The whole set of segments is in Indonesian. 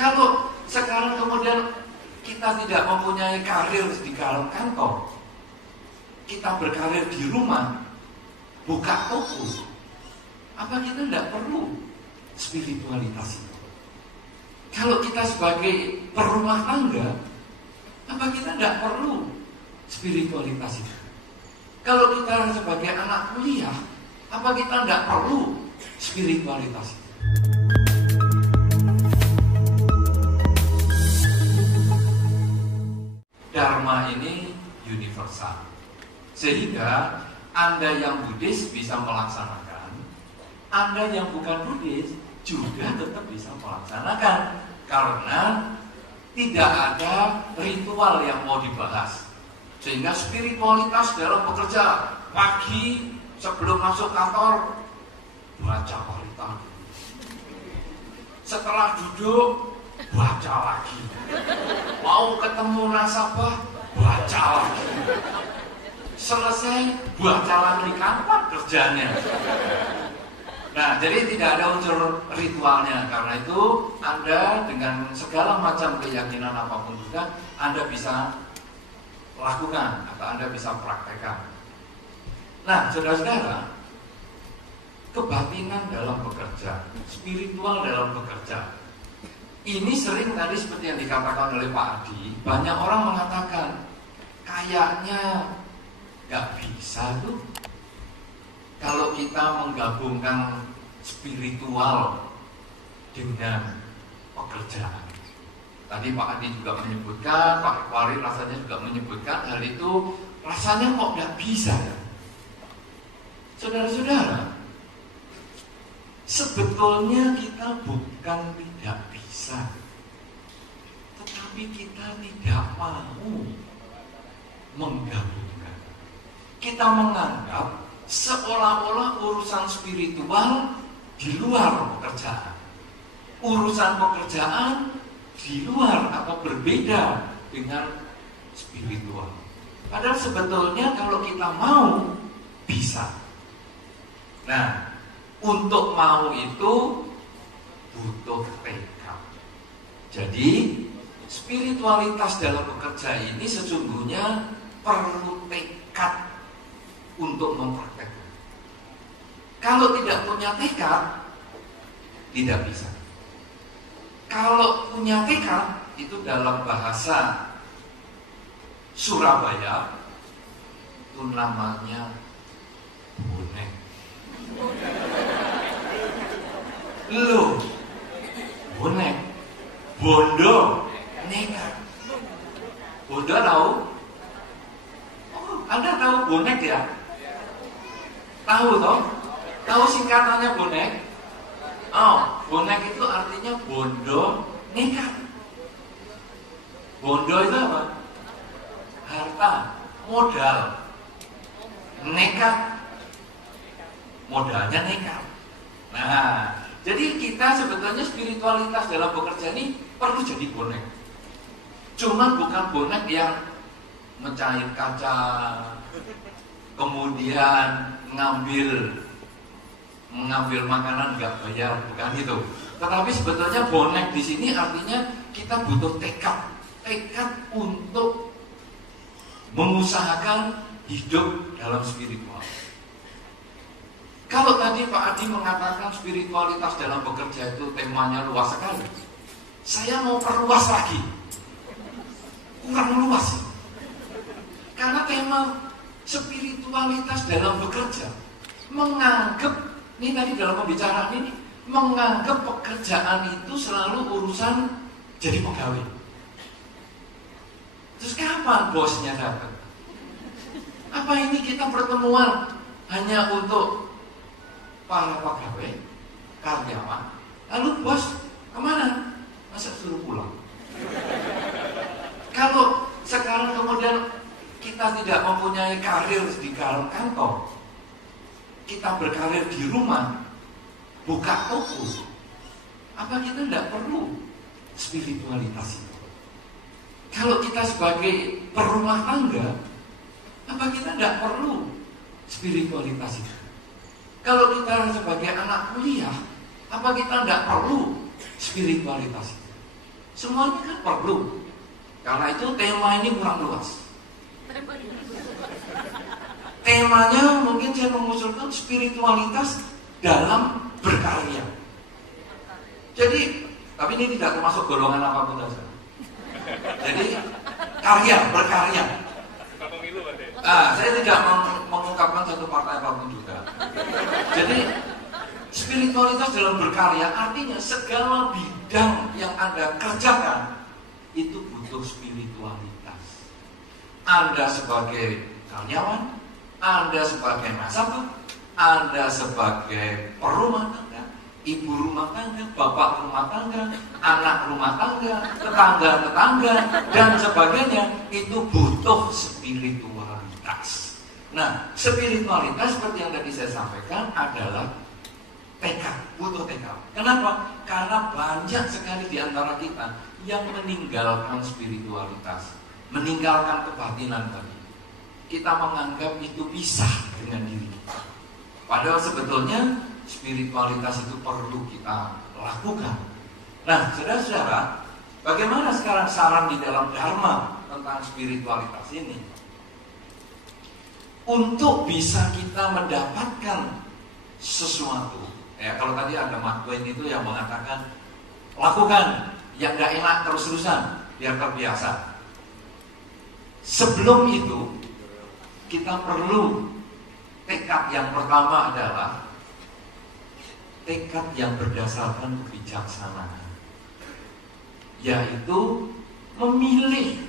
Kalau sekarang kemudian kita tidak mempunyai karir di kantor, kita berkarir di rumah, buka toko, apa kita tidak perlu spiritualitas itu? Kalau kita sebagai perumah tangga, apa kita tidak perlu spiritualitas itu? Kalau kita sebagai anak kuliah, apa kita tidak perlu spiritualitas itu? Dharma ini universal, sehingga Anda yang Buddhis bisa melaksanakan, Anda yang bukan Buddhis juga tetap bisa melaksanakan, karena tidak ada ritual yang mau dibahas. Sehingga spiritualitas dalam bekerja, pagi sebelum masuk kantor baca parita, setelah duduk baca lagi, mau ketemu nasabah baca lagi, selesai baca lagi. Kapan kerjanya? Nah, jadi tidak ada unsur ritualnya. Karena itu Anda dengan segala macam keyakinan apapun juga Anda bisa lakukan atau Anda bisa praktekkan. Nah, saudara-saudara, kebatinan dalam bekerja, spiritual dalam bekerja, ini sering tadi seperti yang dikatakan oleh Pak Adi, banyak orang mengatakan kayaknya gak bisa tuh kalau kita menggabungkan spiritual dengan pekerjaan. Tadi Pak Adi juga menyebutkan, Pak Wari rasanya juga menyebutkan hal itu, rasanya kok gak bisa ya. Saudara-saudara, sebetulnya kita bukan tidak bisa, tetapi kita tidak mau menggabungkan. Kita menganggap seolah-olah urusan spiritual di luar pekerjaan, urusan pekerjaan di luar atau berbeda dengan spiritual. Padahal sebetulnya kalau kita mau, bisa. Nah, untuk mau itu butuh tekad. Jadi spiritualitas dalam bekerja ini sesungguhnya perlu tekad untuk mempraktekkan. Kalau tidak punya tekad, tidak bisa. Kalau punya tekad, itu dalam bahasa Surabaya itu namanya bonek. Loh, bonek, bondo, nekat. Bondo tahu? Oh, Anda tahu bonek ya? Tahu toh? Tahu singkatannya bonek? Oh, bonek itu artinya bondo, nekat. Bondo itu apa? Harta, modal. Nekat, modalnya nekat. Nah, jadi kita sebetulnya spiritualitas dalam bekerja ini perlu jadi bonek. Cuma bukan bonek yang mencair kaca, kemudian mengambil makanan nggak bayar, bukan itu. Tetapi sebetulnya bonek di sini artinya kita butuh tekad untuk mengusahakan hidup dalam spiritual. Kalau tadi Pak Adi mengatakan spiritualitas dalam bekerja itu temanya luas sekali, saya mau perluas lagi, kurang luas. Karena tema spiritualitas dalam bekerja menganggap, ini tadi dalam pembicaraan ini, menganggap pekerjaan itu selalu urusan jadi pegawai. Terus kapan bosnya datang? Apa ini kita pertemuan hanya untuk para pegawai, karyawan, lalu bos kemana? Masa suruh pulang? Kalau sekarang kemudian kita tidak mempunyai karir di kantor, kita berkarir di rumah, buka toko, apa kita tidak perlu spiritualitas itu? Kalau kita sebagai perumah tangga, apa kita tidak perlu spiritualitas itu? Kalau kita sebagai anak kuliah, apa kita tidak perlu spiritualitas itu? Semuanya kan perlu. Karena itu tema ini kurang luas. Temanya mungkin saya mengusulkan spiritualitas dalam berkarya. Jadi, tapi ini tidak termasuk golongan apapun saja. Jadi, berkarya. Saya tidak mengungkapkan satu partai apapun juga. Jadi, spiritualitas dalam berkarya artinya segala bidang yang Anda kerjakan itu butuh spiritualitas. Anda sebagai karyawan, Anda sebagai nasabah, Anda sebagai perumah tangga, ibu rumah tangga, bapak rumah tangga, anak rumah tangga, tetangga-tetangga, dan sebagainya, itu butuh spiritualitas. Nah, spiritualitas seperti yang tadi saya sampaikan adalah tekad, butuh tekad. Kenapa? Karena banyak sekali di antara kita yang meninggalkan spiritualitas, meninggalkan kebatinan tadi. Kita menganggap itu pisah dengan diri kita. Padahal sebetulnya spiritualitas itu perlu kita lakukan. Nah, saudara-saudara, bagaimana sekarang saran di dalam Dharma tentang spiritualitas ini? Untuk bisa kita mendapatkan sesuatu, ya kalau tadi ada Mark Twain itu yang mengatakan lakukan yang gak enak terus-terusan biar terbiasa. Sebelum itu kita perlu tekad yang pertama adalah tekad yang berdasarkan kebijaksanaan, yaitu memilih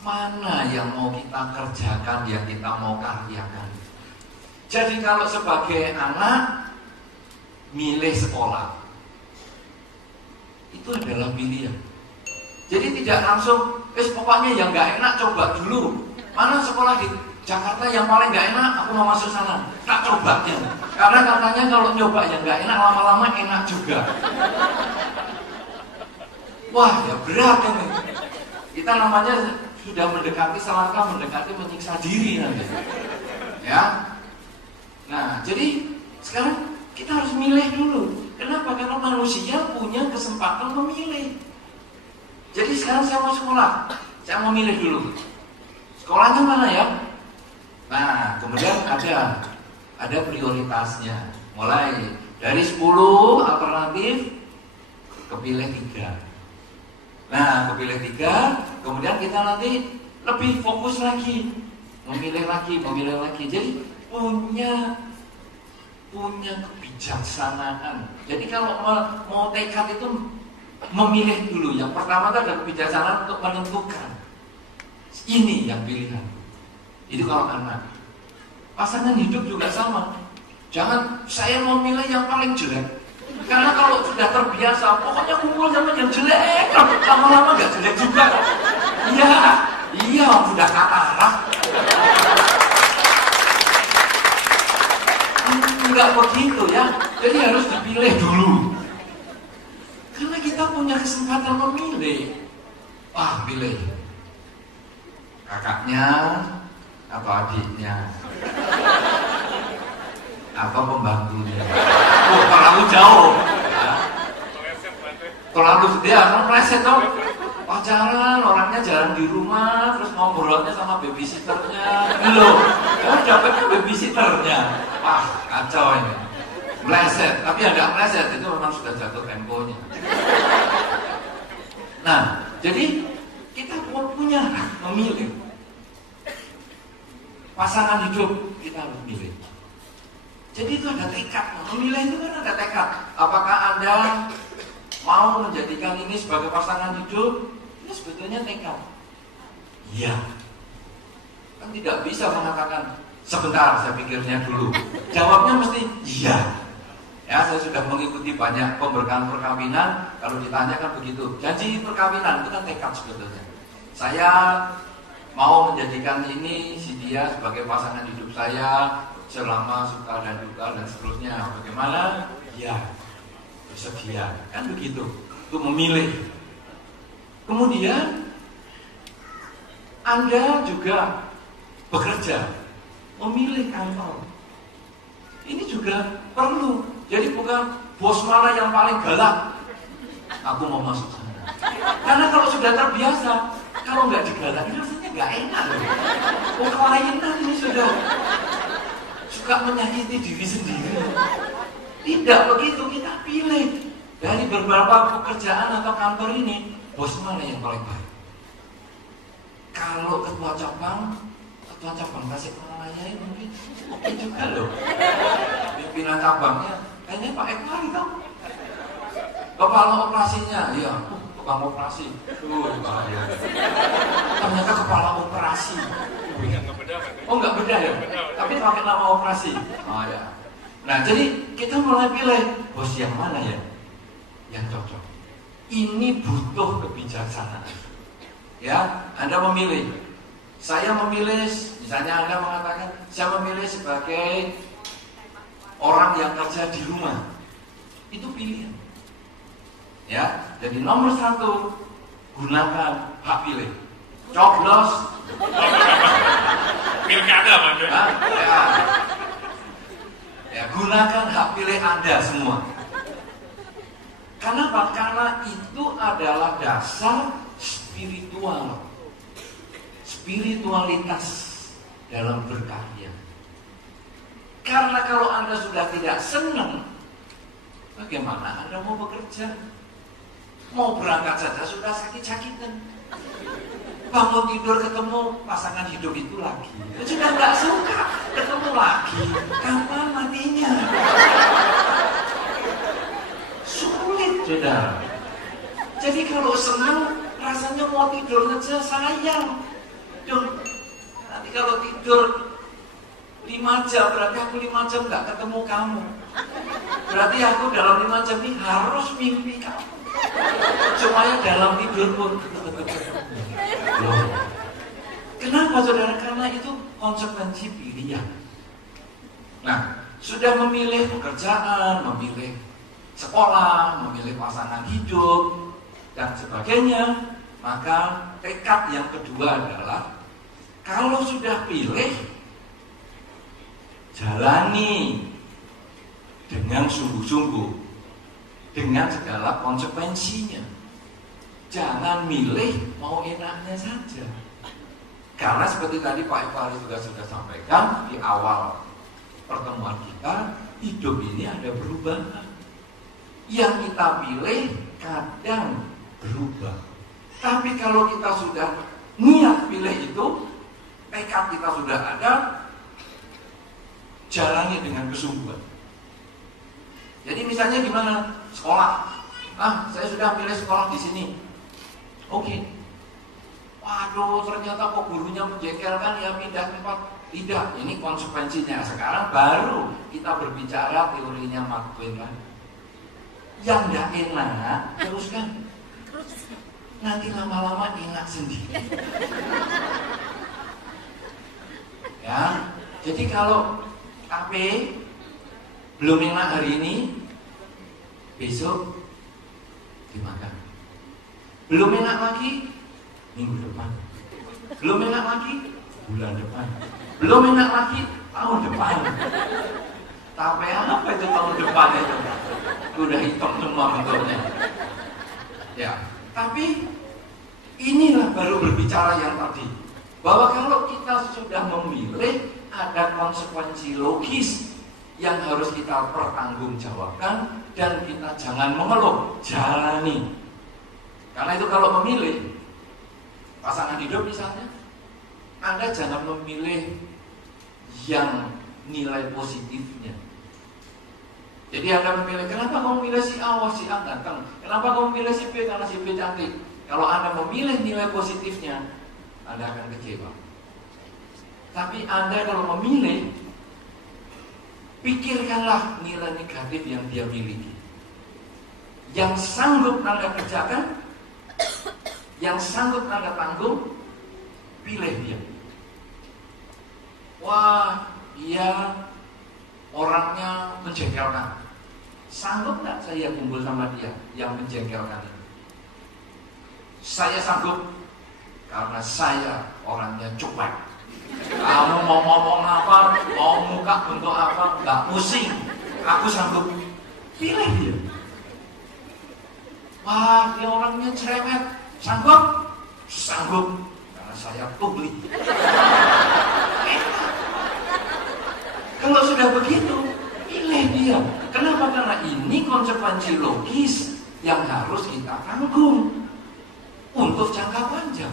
mana yang mau kita kerjakan, yang kita mau karyakan. Jadi kalau sebagai anak milih sekolah, itu adalah pilihan. Jadi tidak langsung, pokoknya yang gak enak coba dulu. Mana sekolah di Jakarta yang paling gak enak, aku mau masuk sana. Tak coba ya. Karena katanya kalau nyoba yang gak enak, lama-lama enak juga. Wah, ya berat ini. Kita namanya sudah mendekati selangkah, mendekati menyiksa diri nanti. Ya. Nah, jadi sekarang kita harus milih dulu. Kenapa? Karena manusia punya kesempatan memilih. Jadi sekarang saya mau sekolah, saya mau milih dulu. Sekolahnya mana ya? Nah, kemudian ada prioritasnya. Mulai dari 10 alternatif, kepilih 3. Nah, kepilih 3, kemudian kita nanti lebih fokus lagi, memilih lagi. Jadi punya kebijaksanaan. Jadi kalau mau tekad itu memilih dulu. Yang pertama itu ada kebijaksanaan untuk menentukan ini yang pilihan. Itu kalau anak. Pasangan hidup juga sama. Jangan saya mau milih yang paling jelek. Karena kalau sudah terbiasa, pokoknya kumpul sama yang jelek, lama-lama gak jelek juga. Iya, sudah katarak. Enggak begitu ya. Jadi harus dipilih dulu. Karena kita punya kesempatan memilih. Pilih kakaknya atau adiknya, apa pembantunya. Terlalu jauh ya. Terlalu dia kan meleset dong. Pacaran, orangnya jarang di rumah, terus ngobrolnya sama babysitternya. Dapetnya babysitternya. Kacau ini. Meleset, tapi agak meleset, itu memang sudah jatuh temponya. Nah, jadi kita punya hak memilih. Pasangan hidup kita harus milih. Jadi itu ada tekad. Memilih itu kan ada tekad. Apakah Anda mau menjadikan ini sebagai pasangan hidup? Ini sebetulnya tekad. Iya. Kan tidak bisa mengatakan sebentar, saya pikirnya dulu. Jawabnya mesti iya. Ya, saya sudah mengikuti banyak pemberkahan perkawinan. Kalau ditanyakan begitu, janji perkawinan itu kan tekad sebetulnya. Saya mau menjadikan ini si dia sebagai pasangan hidup saya selama suka dan duka dan seterusnya. Bagaimana? Ya, bersedia. Kan begitu. Itu memilih. Kemudian Anda juga bekerja, memilih kantor. Ini juga perlu. Jadi bukan bos mana yang paling galak. aku mau masuk sana. Karena kalau sudah terbiasa, kalau nggak digalaki rasanya nggak enak loh. Oh, kelainan ini sudah suka menyakiti diri sendiri. Tidak begitu, kita pilih dari beberapa pekerjaan atau kantor ini, bos mana yang paling baik. Kalau ketua cabang kasih pengalayai mungkin oke juga loh. Pimpinan cabangnya kayaknya Pak Ekmar itu. Kepala operasinya, ya, tukang operasi. Ya. Ternyata kepala operasi. Oh, nggak beda ya? Tapi pakai nama operasi. Oh ya. Nah, jadi kita mulai pilih bos yang mana ya yang cocok. Ini butuh kebijaksanaan. Ya, Anda memilih. Saya memilih, misalnya Anda mengatakan, saya memilih sebagai orang yang kerja di rumah. Itu pilihan. Ya, jadi nomor 1, gunakan hak pilih. Coblos. Pilkada, Pak. Ya, gunakan hak pilih Anda semua. Kenapa? Karena itu adalah dasar spiritualitas dalam berkarya. Karena kalau Anda sudah tidak senang, bagaimana Anda mau bekerja? Mau berangkat saja sudah sakit-sakitan. Bangun tidur ketemu pasangan hidup itu lagi. Sudah nggak suka, ketemu lagi. Kapan matinya? Sulit, saudara. Jadi kalau senang, rasanya mau tidur saja sayang. Nanti kalau tidur 5 jam, berarti aku 5 jam nggak ketemu kamu. Berarti aku dalam 5 jam ini harus mimpi kamu. Supaya dalam tidur pun. Loh. Kenapa saudara? Karena itu konsekuensi pilihan. Nah, sudah memilih pekerjaan, memilih sekolah, memilih pasangan hidup, dan sebagainya, maka tekad yang kedua adalah kalau sudah pilih, jalani dengan sungguh-sungguh, dengan segala konsekuensinya. Jangan milih mau enaknya saja. Karena seperti tadi Pak Ifari juga sudah sampaikan di awal pertemuan kita, hidup ini ada perubahan. Yang kita pilih kadang berubah. Tapi kalau kita sudah niat pilih itu, tekad kita sudah ada, jalani dengan kesungguhan. Jadi misalnya gimana? Sekolah. Saya sudah pilih sekolah di sini. Oke. Waduh, ternyata kok gurunya menjengkelkan, ya pindah tempat. Tidak, ini konsekuensinya. Sekarang baru kita berbicara teorinya Mark Twain kan. Yang tidak enak, teruskan. Nanti lama-lama enak sendiri. Ya, jadi kalau KP belum enak hari ini, besok dimakan. Belum enak lagi, minggu depan. Belum enak lagi, bulan depan. Belum enak lagi, tahun depan. Tapi apa itu tahun depan itu? Udah hitam semua bentuknya. Ya, tapi inilah baru berbicara yang tadi. Bahwa kalau kita sudah memilih, ada konsekuensi logis yang harus kita pertanggungjawabkan, dan kita jangan mengeluh, jalani. Karena itu kalau memilih pasangan hidup misalnya, Anda jangan memilih yang nilai positifnya. Jadi Anda memilih, kenapa kamu memilih si A? Oh, si A ganteng. Kenapa kamu memilih si B? Karena si B cantik. Kalau Anda memilih nilai positifnya, Anda akan kecewa. Tapi Anda kalau memilih, pikirkanlah nilai negatif yang dia miliki. Yang sanggup Anda kerjakan, yang sanggup Anda tanggung, pilih dia. Wah, dia orangnya menjengkelkan. Sanggup nggak saya kumpul sama dia yang menjengkelkan ini? Saya sanggup, karena saya orangnya cuek. Kamu mau ngomong apa, mau muka bentuk apa, nggak pusing. Aku sanggup. Pilih dia. Wah, dia orangnya cerewet. Sanggup? Sanggup. Karena saya tuli. Kalau sudah begitu, pilih dia. Kenapa? Karena ini konsekuensi logis yang harus kita tanggung untuk jangka panjang.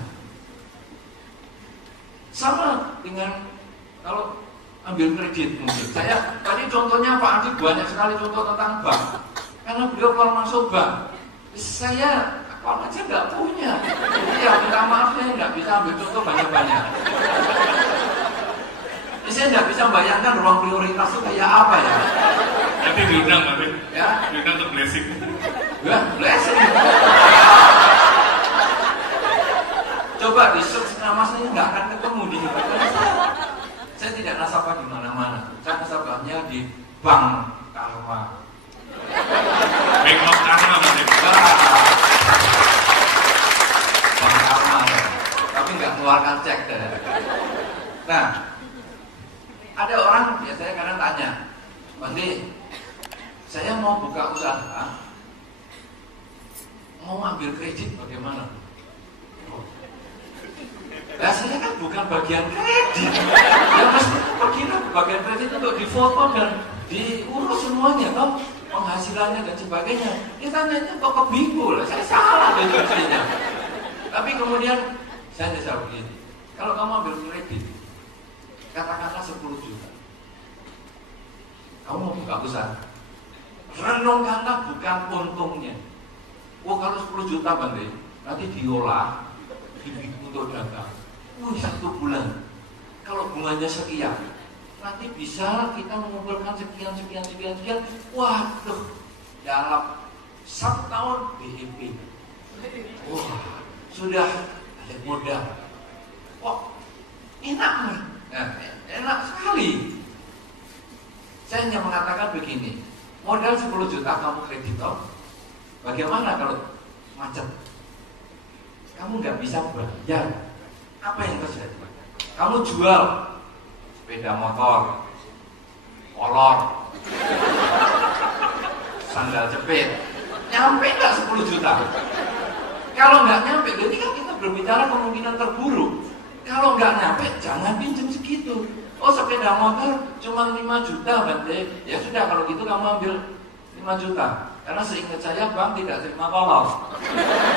Sama dengan kalau ambil kredit mungkin. Saya tadi contohnya Pak Adi banyak sekali contoh tentang bank. Karena beliau keluar masuk bank. Saya apa aja nggak punya. Jadi ya minta maaf saya nggak bisa ambil contoh banyak-banyak. Saya nggak bisa bayangkan ruang prioritas itu kayak apa ya. Nanti diundang tapi. Ya. Diundang untuk blessing. Ya, blessing. Coba di search nama saya nggak akan ketemu di sini. Saya tidak nasabah di mana-mana. Saya nasabahnya di Bank Karma. Bank of Karma Mas. Bank Karma. Tapi nggak mengeluarkan cek. Nah, ada orang biasanya kadang tanya, Bandi, saya mau buka usaha, mau ambil kredit bagaimana? Nah, saya kan bukan bagian kredit. Ya mesti pergi ke bagian kredit untuk difoto dan diurus semuanya, toh penghasilannya dan sebagainya. Kita nanya kok kebingung lah, saya salah deduksinya. Tapi kemudian saya jawab begini, kalau kamu ambil kredit, katakanlah 10 juta, kamu mau buka usaha, renungkanlah bukan untungnya. Oh kalau 10 juta Bang, nanti diolah untuk dagang. 1 bulan, kalau bunganya sekian, nanti bisa kita mengumpulkan sekian. Waduh, dalam 1 tahun BEP. Wah, sudah ada modal. Wah, enak nih. Nah, enak sekali. Saya hanya mengatakan begini, modal 10 juta kamu kreditor, bagaimana kalau macet? Kamu nggak bisa bayar. Apa yang terjadi? Kamu jual sepeda motor, kolor, sandal jepit, nyampe nggak 10 juta? Kalau nggak nyampe, berarti kan kita berbicara kemungkinan terburuk. Kalau nggak nyampe, jangan pinjam segitu. Oh sepeda motor cuma 5 juta Bante. Ya sudah kalau gitu kamu ambil 5 juta. Karena seingat saya bank tidak terima kolor.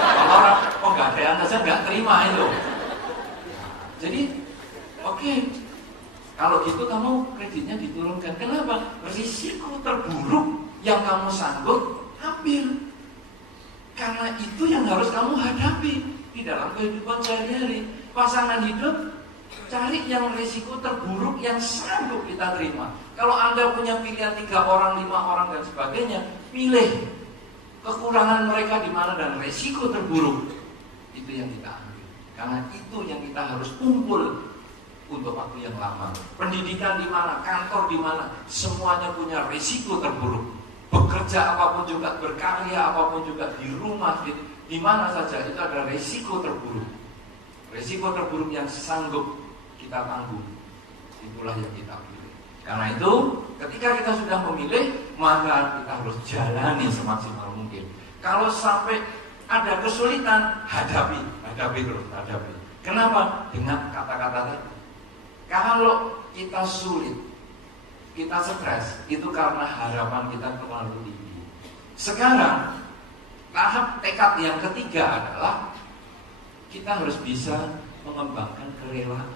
Kolor pegadaian saja nggak terima itu. Jadi oke, kalau gitu kamu kreditnya diturunkan. Kenapa? Risiko terburuk yang kamu sanggup ambil. Karena itu yang harus kamu hadapi di dalam kehidupan sehari-hari. Pasangan hidup, cari yang risiko terburuk yang sanggup kita terima. Kalau Anda punya pilihan 3 orang, 5 orang dan sebagainya, pilih kekurangan mereka di mana dan risiko terburuk itu yang kita ambil. Karena itu yang kita harus kumpul untuk waktu yang lama. Pendidikan di mana, kantor di mana, semuanya punya risiko terburuk. Bekerja apapun juga, berkarya apapun juga, di rumah, di mana saja itu ada risiko terburuk. Risiko terburuk yang sanggup kita tanggung, itulah yang kita pilih. Karena itu, ketika kita sudah memilih, maka kita harus jalani semaksimal mungkin. Kalau sampai ada kesulitan, hadapi terus, hadapi. Kenapa? Dengan kata-kata tadi. Kalau kita sulit, kita stres, itu karena harapan kita terlalu tinggi. Sekarang, tahap tekad yang ketiga adalah kita harus bisa mengembangkan kerelaan.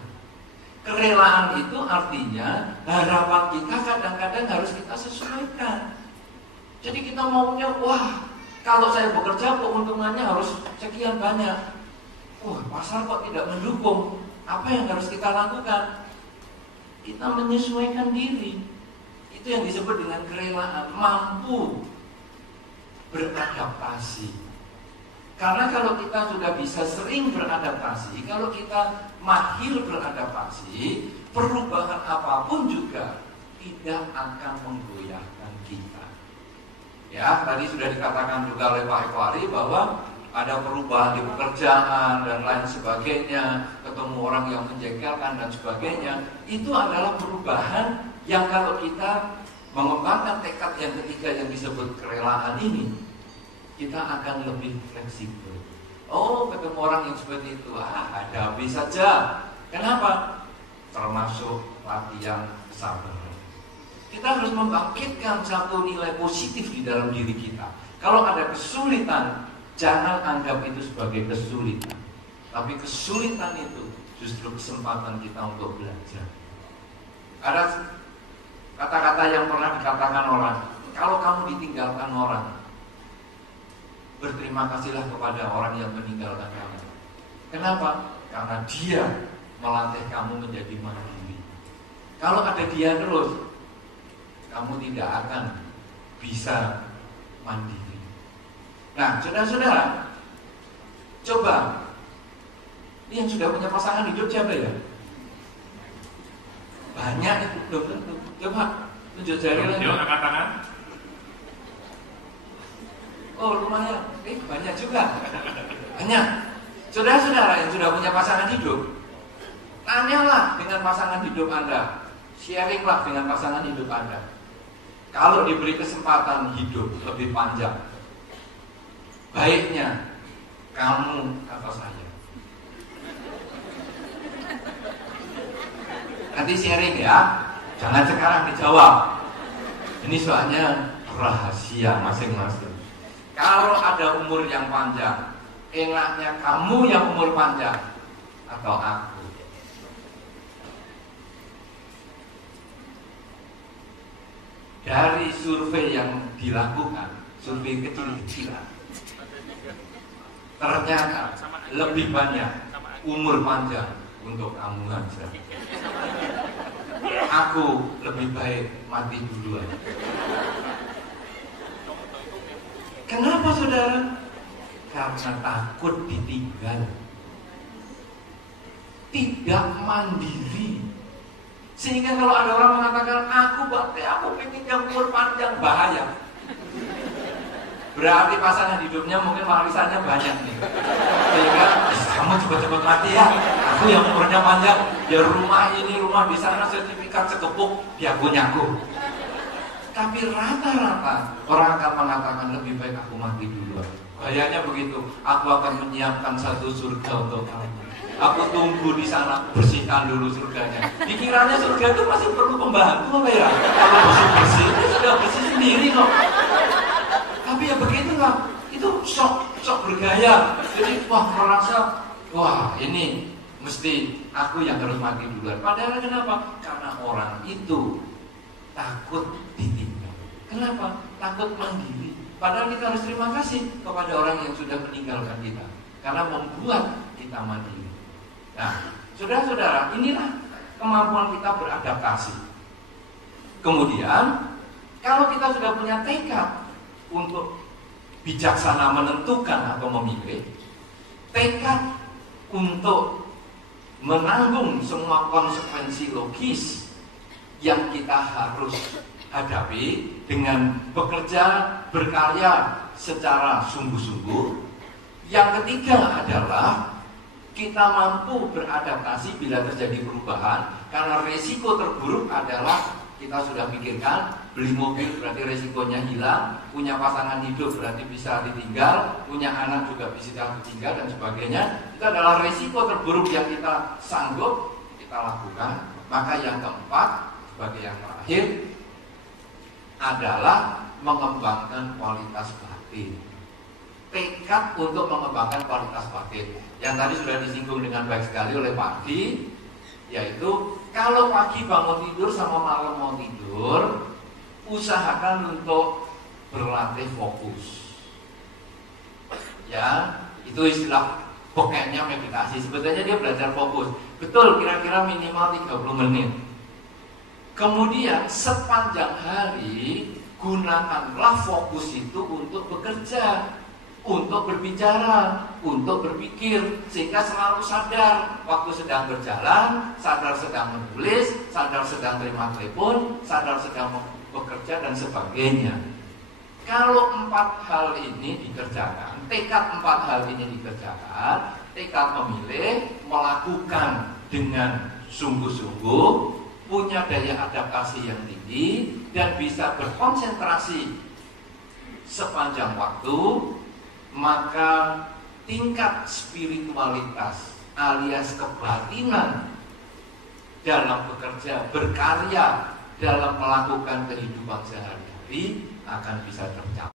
Kerelaan itu artinya harapan kita kadang-kadang harus kita sesuaikan. Jadi kita maunya, wah, kalau saya bekerja keuntungannya harus sekian banyak. Wah, pasar kok tidak mendukung. Apa yang harus kita lakukan? Kita menyesuaikan diri. Itu yang disebut dengan kerelaan, mampu beradaptasi. Karena kalau kita sudah bisa sering beradaptasi, kalau kita mahir beradaptasi, perubahan apapun juga tidak akan menggoyahkan kita. Ya, tadi sudah dikatakan juga oleh Pak Eko Ari bahwa ada perubahan di pekerjaan dan lain sebagainya, ketemu orang yang menjengkelkan dan sebagainya. Itu adalah perubahan yang kalau kita mengembangkan tekad yang ketiga yang disebut kerelaan ini, kita akan lebih fleksibel. Oh, ketemu orang yang seperti itu, hadapi saja. Kenapa? Termasuk latihan kesabaran. Kita harus membangkitkan satu nilai positif di dalam diri kita. Kalau ada kesulitan, jangan anggap itu sebagai kesulitan. Tapi kesulitan itu justru kesempatan kita untuk belajar. Ada kata-kata yang pernah dikatakan orang, kalau kamu ditinggalkan orang, berterima kasihlah kepada orang yang meninggalkan kamu. Kenapa? Karena dia melatih kamu menjadi mandiri. Kalau ada dia terus, kamu tidak akan bisa mandiri. Nah, saudara-saudara, coba, ini yang sudah punya pasangan hidup siapa ya? Banyak itu, belum tentu. Coba, tunjuk jari lagi. Yuk, angkat tangan. Oh, lumayan. Banyak juga. Banyak. Saudara-saudara yang sudah punya pasangan hidup, tanyalah dengan pasangan hidup Anda. Sharinglah dengan pasangan hidup Anda. Kalau diberi kesempatan hidup lebih panjang, baiknya kamu atau saya? Nanti sharing ya. Jangan sekarang dijawab. Ini soalnya rahasia masing-masing. Kalau ada umur yang panjang, enaknya kamu yang umur panjang atau aku? Dari survei yang dilakukan, survei kecil-kecilan, ternyata lebih banyak umur panjang untuk kamu saja. Aku lebih baik mati duluan. Kenapa saudara? Karena takut ditinggal, tidak mandiri. Sehingga kalau ada orang mengatakan aku pengen yang umur panjang, bahaya. Berarti pasangan hidupnya mungkin warisannya banyak nih. Sehingga kamu cepat-cepat mati ya. Aku yang umurnya panjang, ya rumah ini, rumah di sana, sertifikat sekepuk, ya punyaku. Tapi rata-rata orang akan mengatakan lebih baik aku mati dulu. Kayaknya begitu. Aku akan menyiapkan satu surga untuk kamu. Aku tunggu di sana, bersihkan dulu surganya. Pikirannya surga itu masih perlu pembantu apa ya? Kalau bersih-bersih itu sudah bersih sendiri kok. Tapi ya begitulah. Itu sok bergaya. Jadi merasa ini mesti aku yang harus mati duluan. Padahal kenapa? Karena orang itu takut ditinggal. Kenapa? Takut mandiri. Padahal kita harus terima kasih kepada orang yang sudah meninggalkan kita, karena membuat kita mandiri. Nah, saudara-saudara, inilah kemampuan kita beradaptasi. Kemudian, kalau kita sudah punya tekad untuk bijaksana menentukan atau memilih, tekad untuk menanggung semua konsekuensi logis yang kita harus hadapi dengan bekerja, berkarya secara sungguh-sungguh. Yang ketiga adalah kita mampu beradaptasi bila terjadi perubahan, karena resiko terburuk adalah kita sudah pikirkan, beli mobil berarti resikonya hilang, punya pasangan hidup berarti bisa ditinggal, punya anak juga bisa ditinggal dan sebagainya. Itu adalah resiko terburuk yang kita sanggup kita lakukan. Maka yang keempat, sebagai yang terakhir, adalah mengembangkan kualitas batin. Tekad untuk mengembangkan kualitas batin yang tadi sudah disinggung dengan baik sekali oleh Pak Di, yaitu kalau pagi bangun tidur sama malam mau tidur, usahakan untuk berlatih fokus. Ya, itu istilah pokoknya meditasi. Sebetulnya dia belajar fokus. Betul, kira-kira minimal 30 menit. Kemudian sepanjang hari gunakanlah fokus itu untuk bekerja, untuk berbicara, untuk berpikir, sehingga selalu sadar waktu sedang berjalan, sadar sedang menulis, sadar sedang terima telepon, sadar sedang bekerja dan sebagainya. Kalau 4 hal ini dikerjakan, tekad 4 hal ini dikerjakan, tekad memilih, melakukan dengan sungguh-sungguh, punya daya adaptasi yang tinggi dan bisa berkonsentrasi sepanjang waktu, maka tingkat spiritualitas alias kebatinan dalam bekerja, berkarya, dalam melakukan kehidupan sehari-hari akan bisa tercapai.